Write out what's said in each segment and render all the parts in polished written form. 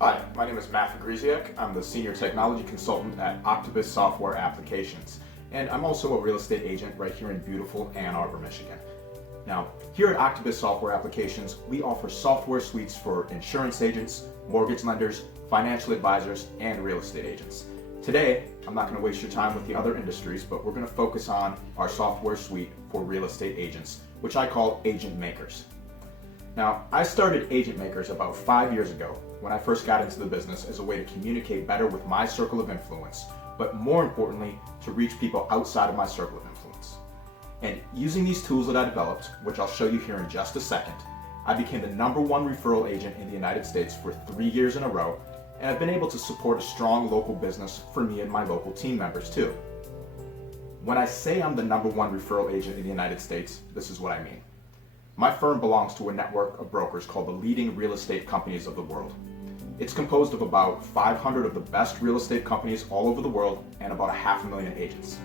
Hi, my name is Matt Fagriziak. I'm the Senior Technology Consultant at Octopus Software Applications, and I'm also a real estate agent right here in beautiful Ann Arbor, Michigan. Now, here at Octopus Software Applications, we offer software suites for insurance agents, mortgage lenders, financial advisors, and real estate agents. Today, I'm not going to waste your time with the other industries, but we're going to focus on our software suite for real estate agents, which I call AgentMakers. Now, I started AgentMakers about 5 years ago when I first got into the business as a way to communicate better with my circle of influence, but more importantly, to reach people outside of my circle of influence. And using these tools that I developed, which I'll show you here in just a second, I became the #1 referral agent in the United States for 3 years in a row, and I've been able to support a strong local business for me and my local team members too. When I say I'm the #1 referral agent in the United States, this is what I mean. My firm belongs to a network of brokers called the leading real estate companies of the world. It's composed of about 500 of the best real estate companies all over the world and about 500,000 agents.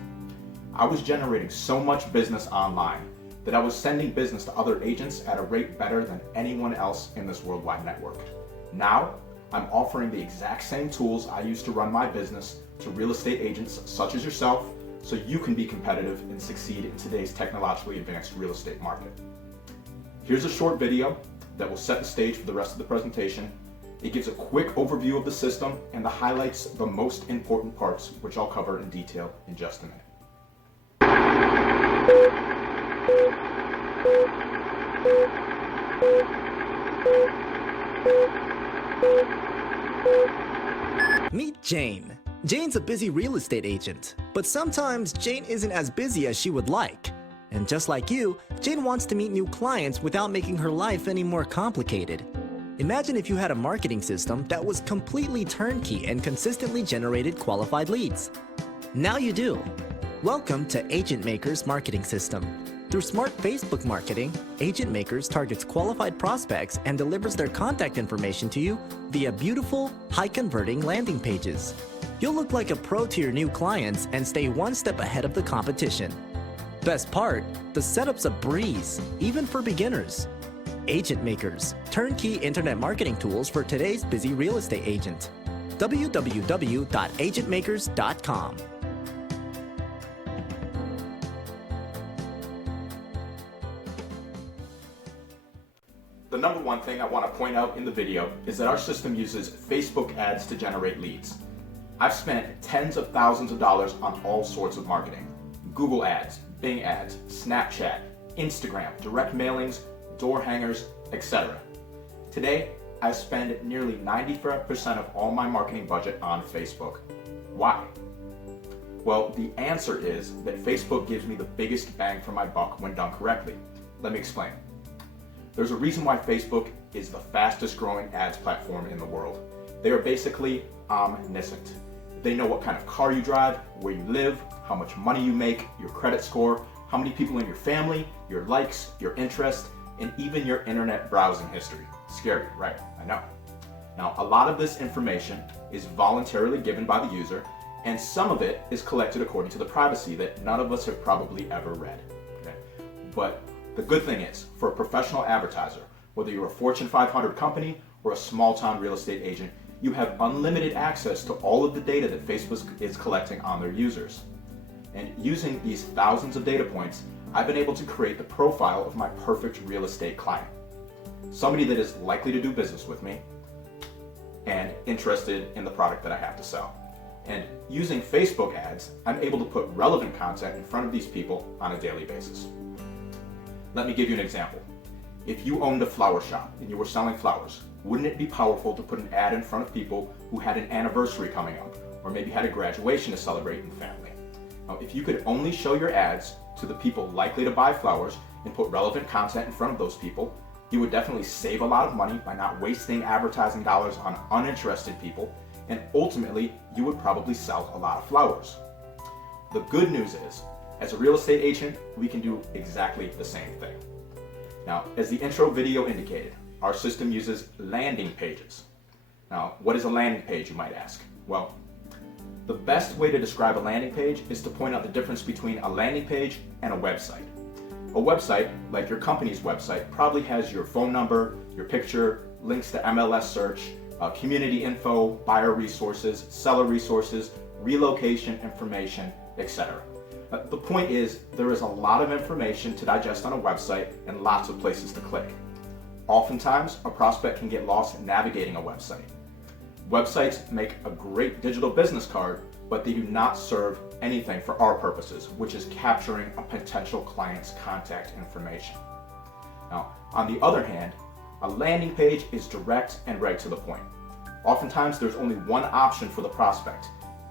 I was generating so much business online that I was sending business to other agents at a rate better than anyone else in this worldwide network. Now, I'm offering the exact same tools I use to run my business to real estate agents such as yourself, so you can be competitive and succeed in today's technologically advanced real estate market. Here's a short video that will set the stage for the rest of the presentation. It gives a quick overview of the system and highlights the most important parts, which I'll cover in detail in just a minute. Meet Jane. Jane's a busy real estate agent, but sometimes Jane isn't as busy as she would like. And just like you, Jane wants to meet new clients without making her life any more complicated. Imagine if you had a marketing system that was completely turnkey and consistently generated qualified leads. Now you do. Welcome to AgentMakers marketing system. Through smart Facebook marketing, AgentMakers targets qualified prospects and delivers their contact information to you via beautiful, high-converting landing pages. You'll look like a pro to your new clients and stay one step ahead of the competition. Best part, the setup's a breeze, even for beginners. AgentMakers, turnkey internet marketing tools for today's busy real estate agent. www.agentmakers.com. The #1 thing I want to point out in the video is that our system uses Facebook ads to generate leads. I've spent tens of thousands of dollars on all sorts of marketing. Google ads, Bing ads, Snapchat, Instagram, direct mailings, door hangers, etc. Today, I spend nearly 90% of all my marketing budget on Facebook. Why? Well, the answer is that Facebook gives me the biggest bang for my buck when done correctly. Let me explain. There's a reason why Facebook is the fastest growing ads platform in the world. They are basically omniscient. They know what kind of car you drive, where you live, how much money you make, your credit score, how many people in your family, your likes, your interests, and even your internet browsing history. Scary, right? I know. Now, a lot of this information is voluntarily given by the user, and some of it is collected according to the privacy that none of us have probably ever read. Okay? But the good thing is, for a professional advertiser, whether you're a Fortune 500 company or a small-town real estate agent, you have unlimited access to all of the data that Facebook is collecting on their users. And using these thousands of data points, I've been able to create the profile of my perfect real estate client. Somebody that is likely to do business with me and interested in the product that I have to sell. And using Facebook ads, I'm able to put relevant content in front of these people on a daily basis. Let me give you an example. If you owned a flower shop and you were selling flowers, wouldn't it be powerful to put an ad in front of people who had an anniversary coming up, or maybe had a graduation to celebrate in the family? Now, if you could only show your ads to the people likely to buy flowers and put relevant content in front of those people, you would definitely save a lot of money by not wasting advertising dollars on uninterested people, and ultimately, you would probably sell a lot of flowers. The good news is, as a real estate agent, we can do exactly the same thing. Now, as the intro video indicated, our system uses landing pages. Now, what is a landing page, you might ask? Well, the best way to describe a landing page is to point out the difference between a landing page and a website. A website, like your company's website, probably has your phone number, your picture, links to MLS search, community info, buyer resources, seller resources, relocation information, etc. The point is, there is a lot of information to digest on a website and lots of places to click. Oftentimes, a prospect can get lost navigating a website. Websites make a great digital business card, but they do not serve anything for our purposes, which is capturing a potential client's contact information. Now, on the other hand, a landing page is direct and right to the point. Oftentimes, there's only one option for the prospect,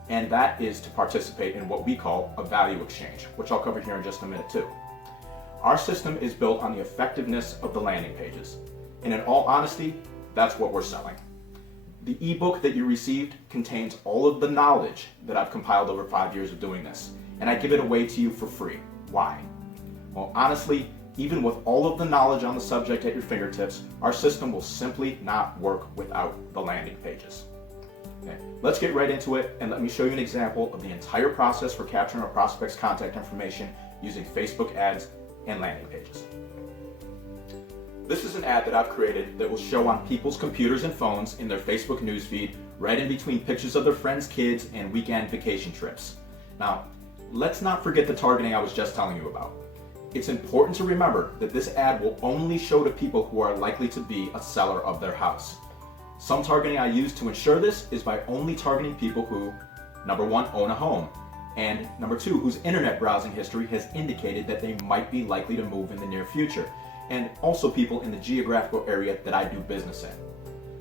and that is to participate in what we call a value exchange, which I'll cover here in just a minute too. Our system is built on the effectiveness of the landing pages, and in all honesty, that's what we're selling. The ebook that you received contains all of the knowledge that I've compiled over 5 years of doing this, and I give it away to you for free. Why? Well, honestly, even with all of the knowledge on the subject at your fingertips, our system will simply not work without the landing pages. Okay, let's get right into it, and let me show you an example of the entire process for capturing a prospect's contact information using Facebook ads and landing pages. This is an ad that I've created that will show on people's computers and phones in their Facebook newsfeed, right in between pictures of their friends' kids and weekend vacation trips. Now, let's not forget the targeting I was just telling you about. It's important to remember that this ad will only show to people who are likely to be a seller of their house. Some targeting I use to ensure this is by only targeting people who, number one, own a home, and number two, whose internet browsing history has indicated that they might be likely to move in the near future, and also people in the geographical area that I do business in.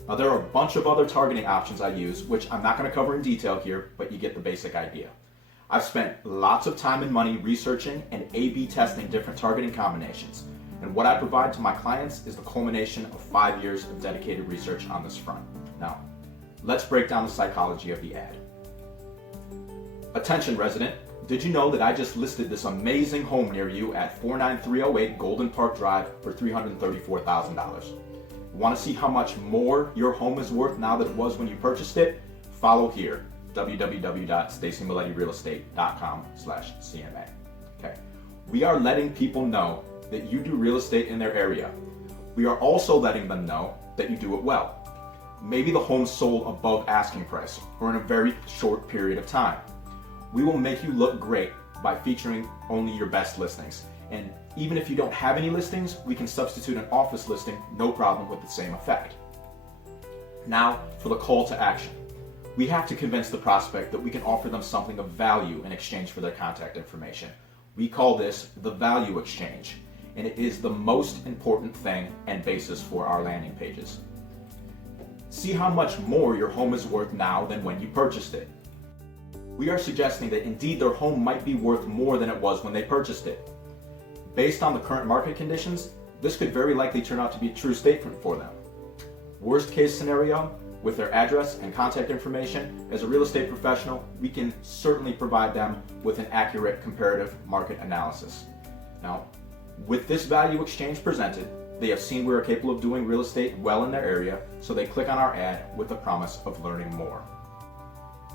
Now, there are a bunch of other targeting options I use, which I'm not going to cover in detail here, but you get the basic idea. I've spent lots of time and money researching and A/B testing different targeting combinations, and what I provide to my clients is the culmination of 5 years of dedicated research on this front. Now, let's break down the psychology of the ad. Attention resident, did you know that I just listed this amazing home near you at 49308 Golden Park Drive for $334,000? Want to see how much more your home is worth now than it was when you purchased it? Follow here, www.stacymilettirealestate.com/CMA. Okay. We are letting people know that you do real estate in their area. We are also letting them know that you do it well. Maybe the home sold above asking price or in a very short period of time. We will make you look great by featuring only your best listings. And even if you don't have any listings, we can substitute an office listing, no problem, with the same effect. Now, for the call to action. We have to convince the prospect that we can offer them something of value in exchange for their contact information. We call this the value exchange, and it is the most important thing and basis for our landing pages. See how much more your home is worth now than when you purchased it. We are suggesting that indeed their home might be worth more than it was when they purchased it. Based on the current market conditions, this could very likely turn out to be a true statement for them. Worst case scenario, with their address and contact information, as a real estate professional, we can certainly provide them with an accurate comparative market analysis. Now, with this value exchange presented, they have seen we are capable of doing real estate well in their area, so they click on our ad with the promise of learning more.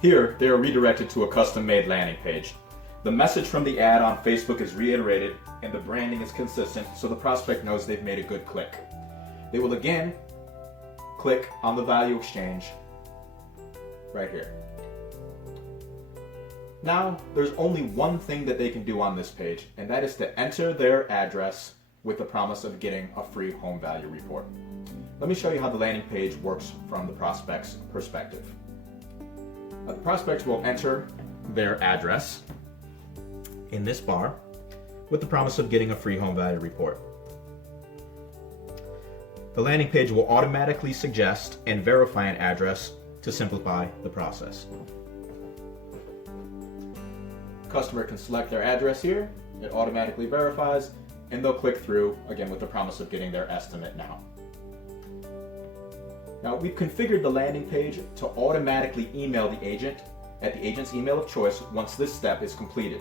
Here, they are redirected to a custom-made landing page. The message from the ad on Facebook is reiterated, and the branding is consistent, so the prospect knows they've made a good click. They will again click on the value exchange right here. Now, there's only one thing that they can do on this page, and that is to enter their address with the promise of getting a free home value report. Let me show you how the landing page works from the prospect's perspective. The prospect will enter their address in this bar with the promise of getting a free home value report. The landing page will automatically suggest and verify an address to simplify the process. Customer can select their address here, it automatically verifies, and they'll click through, again with the promise of getting their estimate now. Now, we've configured the landing page to automatically email the agent at the agent's email of choice once this step is completed.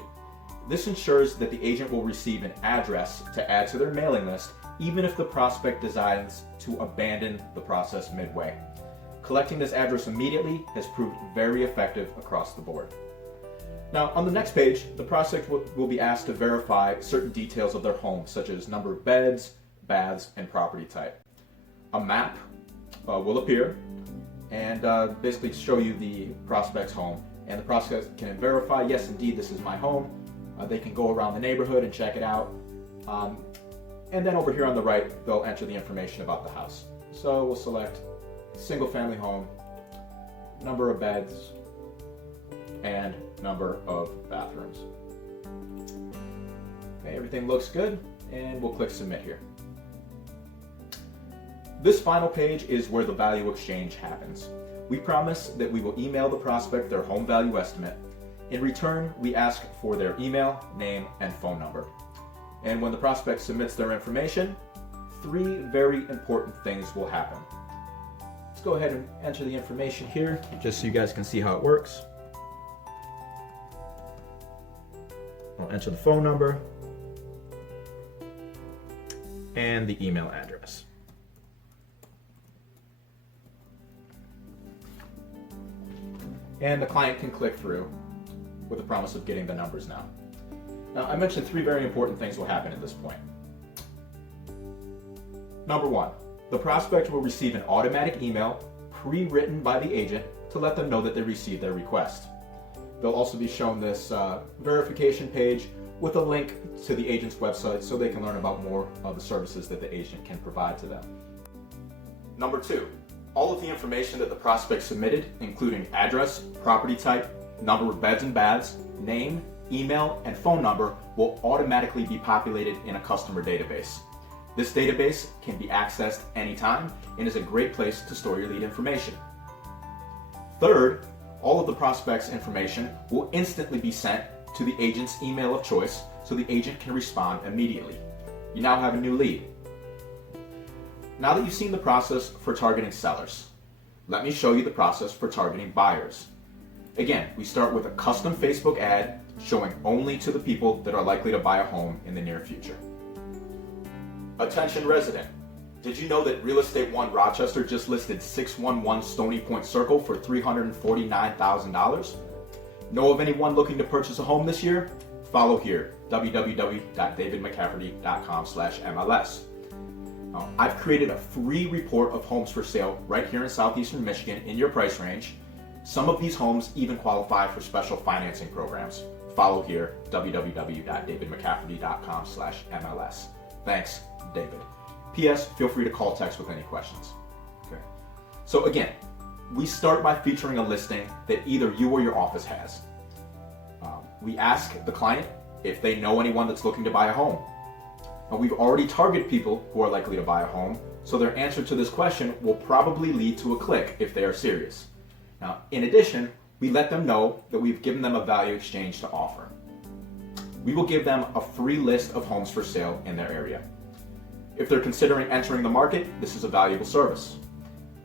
This ensures that the agent will receive an address to add to their mailing list, even if the prospect decides to abandon the process midway. Collecting this address immediately has proved very effective across the board. Now, on the next page, the prospect will be asked to verify certain details of their home, such as number of beds, baths, and property type. A map will appear, and basically show you the prospect's home. And the prospect can verify, yes, indeed, this is my home. They can go around the neighborhood and check it out. And then over here on the right, they'll enter the information about the house. So we'll select single family home, number of beds, and number of bathrooms. Okay, everything looks good, and we'll click submit here. This final page is where the value exchange happens. We promise that we will email the prospect their home value estimate. In return, we ask for their email, name, and phone number. And when the prospect submits their information, 3 very important things will happen. Let's go ahead and enter the information here, just so you guys can see how it works. I'll enter the phone number and the email address. And the client can click through with the promise of getting the numbers now. Now, I mentioned 3 very important things will happen at this point. Number 1, the prospect will receive an automatic email pre-written by the agent to let them know that they received their request. They'll also be shown this verification page with a link to the agent's website so they can learn about more of the services that the agent can provide to them. Number 2, all of the information that the prospect submitted, including address, property type, number of beds and baths, name, email, and phone number, will automatically be populated in a customer database. This database can be accessed anytime and is a great place to store your lead information. Third, all of the prospect's information will instantly be sent to the agent's email of choice so the agent can respond immediately. You now have a new lead. Now that you've seen the process for targeting sellers, let me show you the process for targeting buyers. Again, we start with a custom Facebook ad showing only to the people that are likely to buy a home in the near future. Attention resident, did you know that Real Estate One Rochester just listed 611 Stony Point Circle for $349,000? Know of anyone looking to purchase a home this year? Follow here, www.davidmccafferty.com/MLS. I've created a free report of homes for sale right here in southeastern Michigan in your price range. Some of these homes even qualify for special financing programs. Follow here, www.davidmccafferty.com/MLS. Thanks, David. P.S. Feel free to call, text with any questions. Okay. So again, we start by featuring a listing that either you or your office has. We ask the client if they know anyone that's looking to buy a home. Now, we've already targeted people who are likely to buy a home, so their answer to this question will probably lead to a click if they are serious. Now, in addition, we let them know that we've given them a value exchange to offer. We will give them a free list of homes for sale in their area. If they're considering entering the market, this is a valuable service.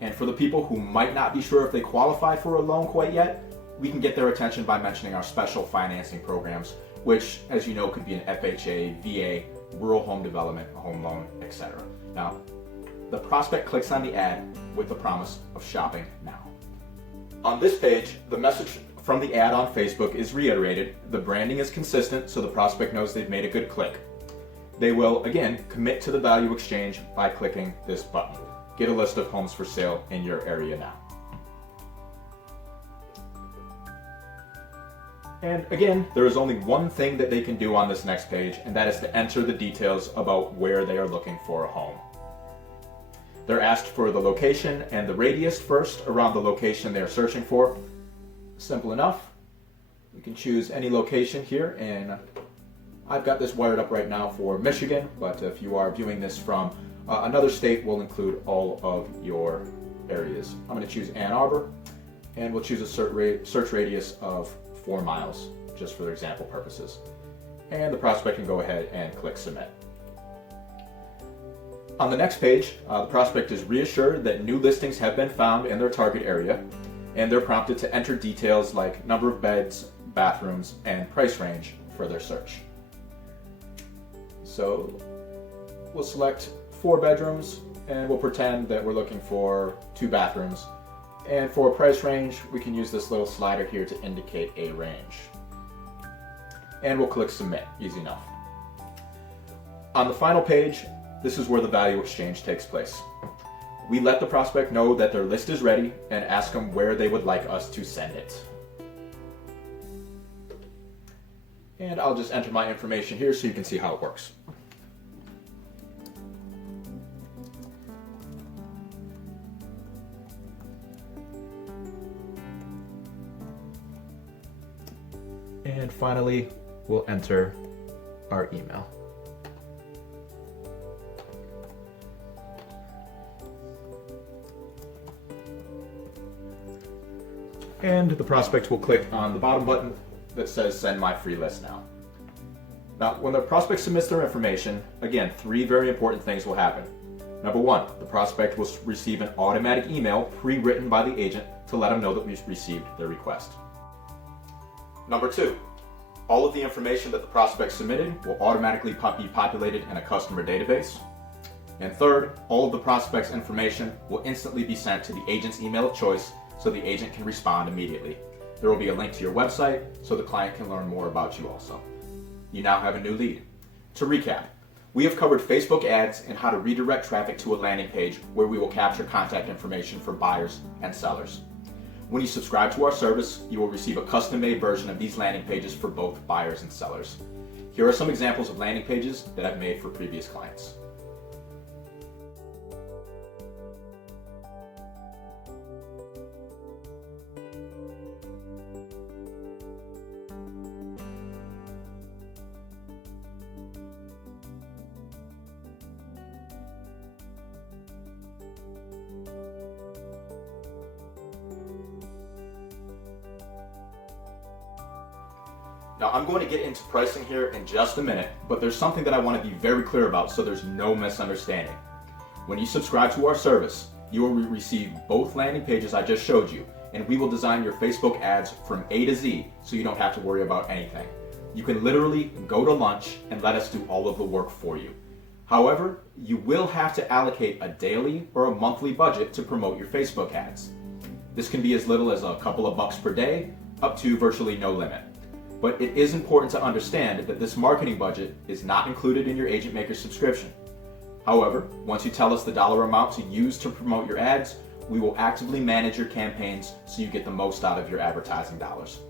And for the people who might not be sure if they qualify for a loan quite yet, we can get their attention by mentioning our special financing programs, which, as you know, could be an FHA, VA, rural home development, a home loan, etc. Now, the prospect clicks on the ad with the promise of shopping now. On this page, the message from the ad on Facebook is reiterated, the branding is consistent so the prospect knows they've made a good click. They will, again, commit to the value exchange by clicking this button. Get a list of homes for sale in your area now. And again, there is only one thing that they can do on this next page, and that is to enter the details about where they are looking for a home. They're asked for the location and the radius first around the location they're searching for. Simple enough. You can choose any location here, and I've got this wired up right now for Michigan, but if you are viewing this from another state, we'll include all of your areas. I'm going to choose Ann Arbor, and we'll choose a search radius of 4 miles, just for example purposes. And the prospect can go ahead and click submit. On the next page, the prospect is reassured that new listings have been found in their target area, and they're prompted to enter details like number of beds, bathrooms, and price range for their search. So we'll select 4 bedrooms, and we'll pretend that we're looking for 2 bathrooms. And for a price range, we can use this little slider here to indicate a range. And we'll click submit, easy enough. On the final page, this is where the value exchange takes place. We let the prospect know that their list is ready and ask them where they would like us to send it. And I'll just enter my information here so you can see how it works. And finally, we'll enter our email. And the prospect will click on the bottom button that says send my free list now. Now, when the prospect submits their information, again, 3 very important things will happen. Number 1, the prospect will receive an automatic email pre-written by the agent to let them know that we've received their request. Number 2, all of the information that the prospect submitted will automatically be populated in a customer database. And third, all of the prospect's information will instantly be sent to the agent's email of choice so the agent can respond immediately. There will be a link to your website so the client can learn more about you also. You now have a new lead. To recap, we have covered Facebook ads and how to redirect traffic to a landing page where we will capture contact information for buyers and sellers. When you subscribe to our service, you will receive a custom-made version of these landing pages for both buyers and sellers. Here are some examples of landing pages that I've made for previous clients. Now, I'm going to get into pricing here in just a minute, but there's something that I want to be very clear about so there's no misunderstanding. When you subscribe to our service, you will receive both landing pages I just showed you, and we will design your Facebook ads from A to Z so you don't have to worry about anything. You can literally go to lunch and let us do all of the work for you. However, you will have to allocate a daily or a monthly budget to promote your Facebook ads. This can be as little as a couple of bucks per day, up to virtually no limit. But it is important to understand that this marketing budget is not included in your AgentMakers subscription. However, once you tell us the dollar amount to use to promote your ads, we will actively manage your campaigns so you get the most out of your advertising dollars.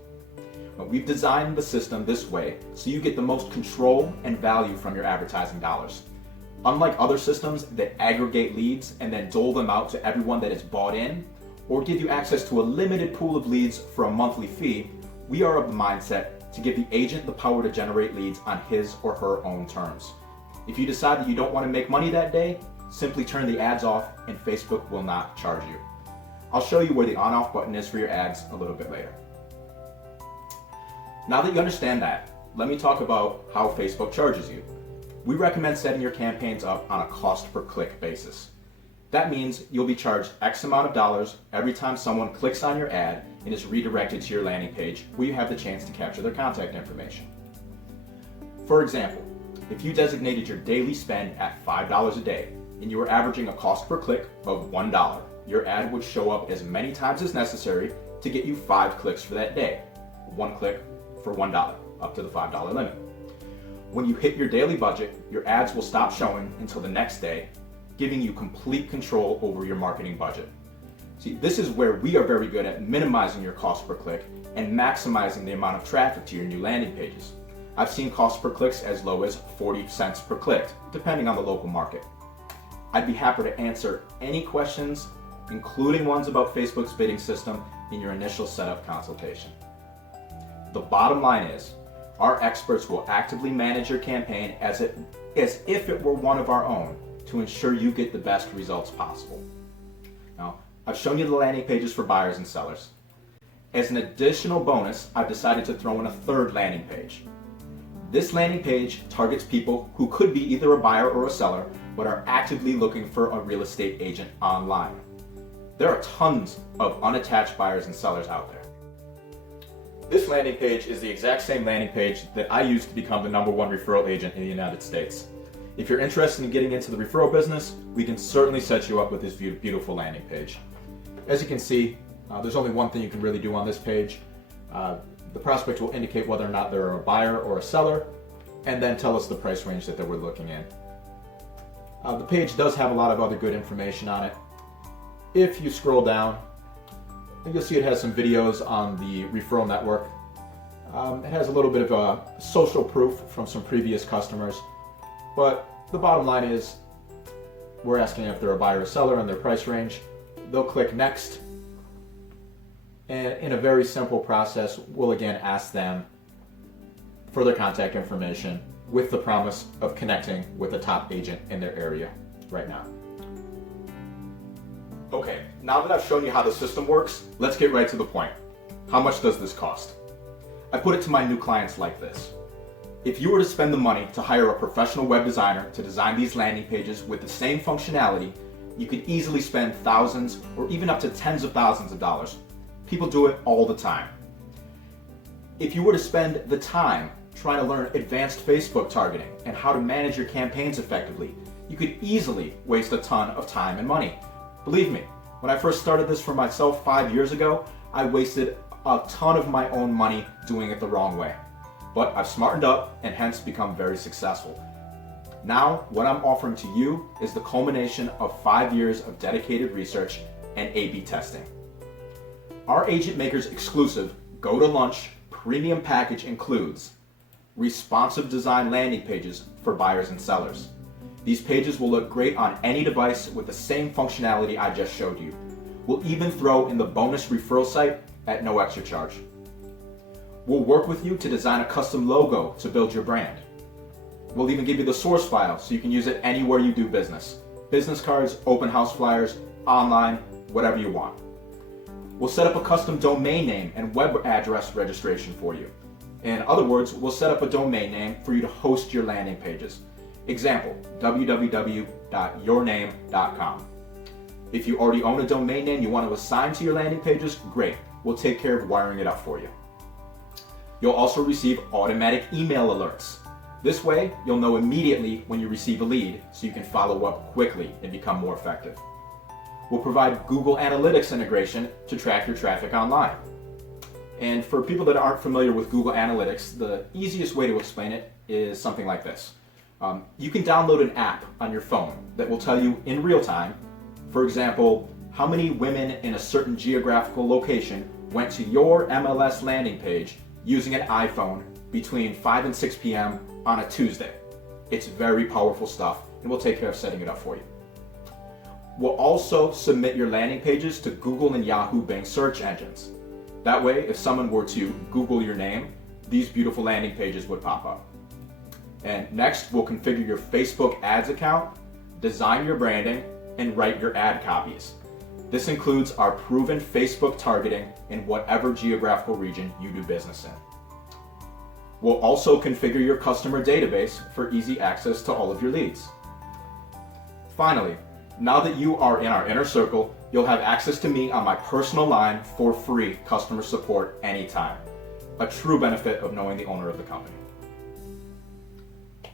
But we've designed the system this way so you get the most control and value from your advertising dollars. Unlike other systems that aggregate leads and then dole them out to everyone that is bought in, or give you access to a limited pool of leads for a monthly fee, we are of the mindset to give the agent the power to generate leads on his or her own terms. If you decide that you don't want to make money that day, simply turn the ads off and Facebook will not charge you. I'll show you where the on-off button is for your ads a little bit later. Now that you understand that, let me talk about how Facebook charges you. We recommend setting your campaigns up on a cost per click basis. That means you'll be charged X amount of dollars every time someone clicks on your ad and is redirected to your landing page where you have the chance to capture their contact information. For example, if you designated your daily spend at $5 a day and you were averaging a cost per click of $1, your ad would show up as many times as necessary to get you 5 clicks for that day. 1 click for $1, up to the $5 limit. When you hit your daily budget, your ads will stop showing until the next day, giving you complete control over your marketing budget. See, this is where we are very good at minimizing your cost per click and maximizing the amount of traffic to your new landing pages. I've seen cost per clicks as low as 40 cents per click, depending on the local market. I'd be happy to answer any questions, including ones about Facebook's bidding system, in your initial setup consultation. The bottom line is, our experts will actively manage your campaign as if it were one of our own to ensure you get the best results possible. Now, I've shown you the landing pages for buyers and sellers. As an additional bonus, I've decided to throw in a third landing page. This landing page targets people who could be either a buyer or a seller, but are actively looking for a real estate agent online. There are tons of unattached buyers and sellers out there. This landing page is the exact same landing page that I used to become the #1 referral agent in the United States. If you're interested in getting into the referral business, we can certainly set you up with this beautiful landing page. As you can see, there's only one thing you can really do on this page. The prospect will indicate whether or not they're a buyer or a seller, and then tell us the price range that they were looking in. The page does have a lot of other good information on it. If you scroll down, you'll see it has some videos on the referral network. It has a little bit of a social proof from some previous customers, but the bottom line is we're asking if they're a buyer or seller and their price range. They'll click next, and in a very simple process, we'll again ask them for their contact information with the promise of connecting with a top agent in their area right now. Okay, now that I've shown you how the system works, let's get right to the point. How much does this cost? I put it to my new clients like this. If you were to spend the money to hire a professional web designer to design these landing pages with the same functionality, you could easily spend thousands or even up to tens of thousands of dollars. People do it all the time. If you were to spend the time trying to learn advanced Facebook targeting and how to manage your campaigns effectively, you could easily waste a ton of time and money. Believe me, when I first started this for myself 5 years ago, I wasted a ton of my own money doing it the wrong way. But I've smartened up and hence become very successful. Now, what I'm offering to you is the culmination of 5 years of dedicated research and A/B testing. Our AgentMakers exclusive Go to Lunch premium package includes responsive design landing pages for buyers and sellers. These pages will look great on any device with the same functionality I just showed you. We'll even throw in the bonus referral site at no extra charge. We'll work with you to design a custom logo to build your brand. We'll even give you the source file so you can use it anywhere you do business. Business cards, open house flyers, online, whatever you want. We'll set up a custom domain name and web address registration for you. In other words, we'll set up a domain name for you to host your landing pages. Example, www.yourname.com. If you already own a domain name you want to assign to your landing pages, great. We'll take care of wiring it up for you. You'll also receive automatic email alerts. This way, you'll know immediately when you receive a lead so you can follow up quickly and become more effective. We'll provide Google Analytics integration to track your traffic online. And for people that aren't familiar with Google Analytics, the easiest way to explain it is something like this. You can download an app on your phone that will tell you in real time, for example, how many women in a certain geographical location went to your MLS landing page using an iPhone between 5 and 6 p.m. on a Tuesday. It's very powerful stuff, and we'll take care of setting it up for you. We'll also submit your landing pages to Google and Yahoo Bing search engines. That way, if someone were to Google your name, these beautiful landing pages would pop up. And next, we'll configure your Facebook ads account, design your branding, and write your ad copies. This includes our proven Facebook targeting in whatever geographical region you do business in. We'll also configure your customer database for easy access to all of your leads. Finally, now that you are in our inner circle, you'll have access to me on my personal line for free customer support anytime. A true benefit of knowing the owner of the company.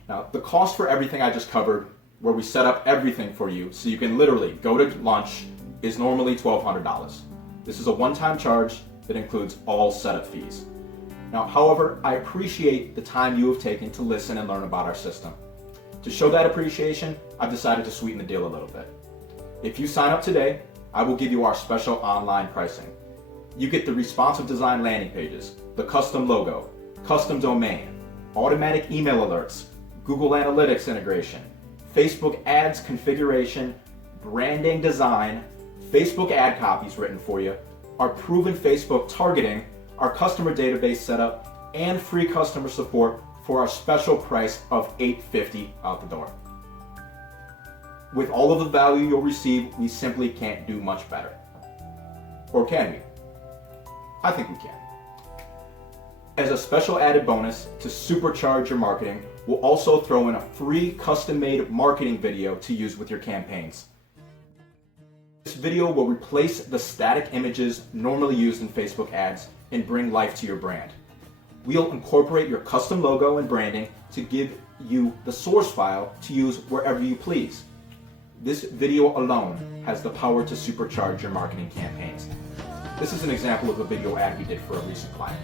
Now, the cost for everything I just covered, where we set up everything for you so you can literally go to lunch, is normally $1,200. This is a one-time charge that includes all setup fees. Now, however, I appreciate the time you have taken to listen and learn about our system. To show that appreciation, I've decided to sweeten the deal a little bit. If you sign up today, I will give you our special online pricing. You get the responsive design landing pages, the custom logo, custom domain, automatic email alerts, Google Analytics integration, Facebook ads configuration, branding design, Facebook ad copies written for you, our proven Facebook targeting, our customer database setup, and free customer support for our special price of $850 out the door. With all of the value you'll receive, we simply can't do much better. Or can we? I think we can. As a special added bonus to supercharge your marketing, we'll also throw in a free custom-made marketing video to use with your campaigns. This video will replace the static images normally used in Facebook ads and bring life to your brand. We'll incorporate your custom logo and branding to give you the source file to use wherever you please. This video alone has the power to supercharge your marketing campaigns. This is an example of a video ad we did for a recent client.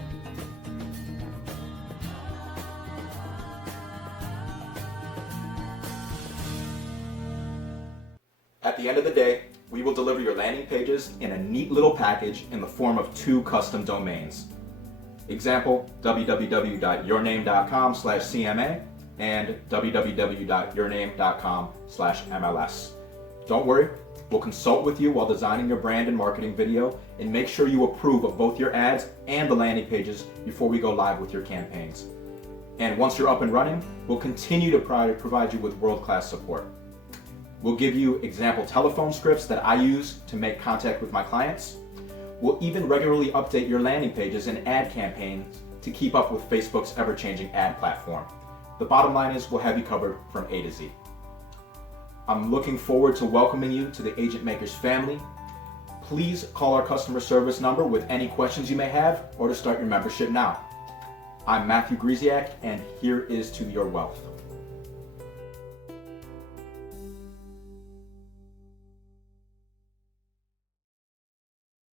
At the end of the day, We will deliver your landing pages in a neat little package in the form of 2 custom domains. Example, www.yourname.com/CMA and www.yourname.com/MLS. Don't worry, we'll consult with you while designing your brand and marketing video and make sure you approve of both your ads and the landing pages before we go live with your campaigns. And once you're up and running, we'll continue to provide you with world-class support. We'll give you example telephone scripts that I use to make contact with my clients. We'll even regularly update your landing pages and ad campaigns to keep up with Facebook's ever-changing ad platform. The bottom line is we'll have you covered from A to Z. I'm looking forward to welcoming you to the AgentMakers family. Please call our customer service number with any questions you may have or to start your membership now. I'm Matthew Griziak, and here is to your wealth.